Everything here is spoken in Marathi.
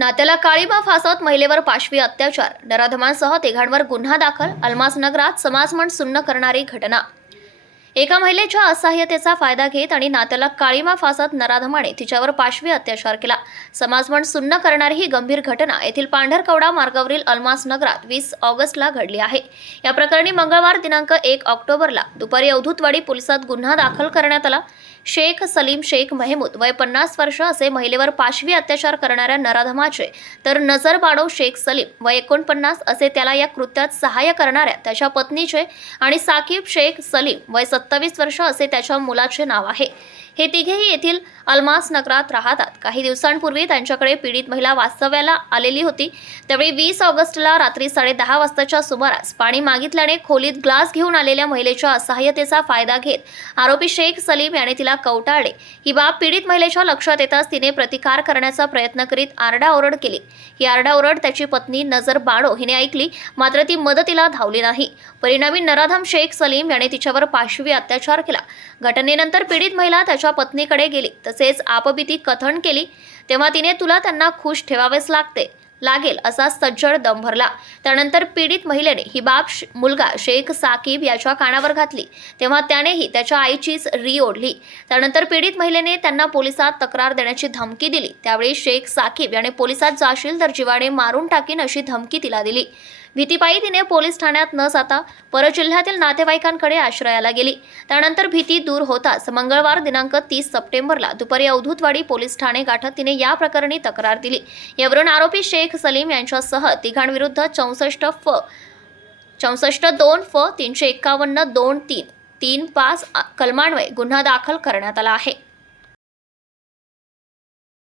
नात्याला काळीमा फासत महिलेवर पाशवी अत्याचार. नराधमांसह तिघांवर गुन्हा दाखल अल्मास नगरात समाजमन सुन्न करणारी घटना. एका महिलेच्या असहाय्यतेचा फायदा घेत आणि नात्याला काळीमा फासत नराधमाने तिच्यावर पाशवी अत्याचार केला. समाजमन सुन्न करणारी ही गंभीर घटना येथील पांढरकवडा मार्गावरील अल्मास नगरात वीस ऑगस्टला घडली आहे. या प्रकरणी मंगळवार दिनांक एक ऑक्टोबरला दुपारी अवधूतवाडी पोलिसात गुन्हा दाखल करण्यात आला. शेख सलीम शेख महमूद वय पन्नास वर्ष असे महिलेवर पाशवी अत्याचार करणाऱ्या नराधमाचे तर नजर बाडो शेख सलीम वय एकोणपन्नास असे त्याला या कृत्यात सहाय्य करणाऱ्या त्याच्या पत्नीचे आणि साकीब शेख सलीम वय सत्तावीस वर्ष असे त्याच्या मुलाचे नाव आहे. हे तिघेही येथील अल्मास नगरात राहतात. काही दिवसांपूर्वी त्यांच्याकडे पीडित महिला वास्तव्याला आलेली होती. त्यावेळी वीस ऑगस्टला रात्री साडेदहा वाजताच्या सुमारास पाणी मागितल्याने खोलीत ग्लास घेऊन आलेल्या महिलेच्या असहाय्यतेचा फायदा घेत आरोपी शेख सलीम याने तिला कवटाळले. ही बाब पीडित महिलेच्या लक्षात येताच तिने प्रतिकार करण्याचा प्रयत्न करीत आरडाओरड केली. ही आरडाओरड त्याची पत्नी नजर बाडो हिने ऐकली मात्र ती मदतीला धावली नाही. परिणामी नराधम शेख सलीम याने तिच्यावर पाशवी अत्याचार केला. घटनेनंतर पीडित महिला त्याच्या पत्नीकडे गेली. तसेच आपबीती कथन केली. तेव्हा तिने तुला त्यांना खुश ठेवावेच लागते. लागेल असा सज्जड दम भरला. त्यानंतर पीडित महिलेने ही बाब मुलगा शेख साकीब याच्या कानावर घातली. तेव्हा त्यानेही त्याच्या आईचीच री ओढली. त्यानंतर पीडित महिलेने त्यांना पोलिसात तक्रार देण्याची धमकी दिली. त्यावेळी शेख साकीब याने पोलिसात जाशील तर जीवाने मारून टाकीन अशी धमकी तिला दिली. भीतीपायी तिने पोलीस ठाण्यात न जाता परजिल्ह्यातील नातेवाईकांकडे आश्रयाला गेली. त्यानंतर भीती दूर होताच मंगळवार दिनांक तीस सप्टेंबरला दुपारी अवधूतवाडी पोलीस ठाणे गाठत तिने या प्रकरणी तक्रार दिली. यावरून आरोपी शेख सलीम यांच्यासह तिघांविरुद्ध चौसष्ट फ चौसष्ट दोन फ तीनशे एक्कावन्न दोन तीन तीन पाच कलमान्वये गुन्हा दाखल करण्यात आला आहे.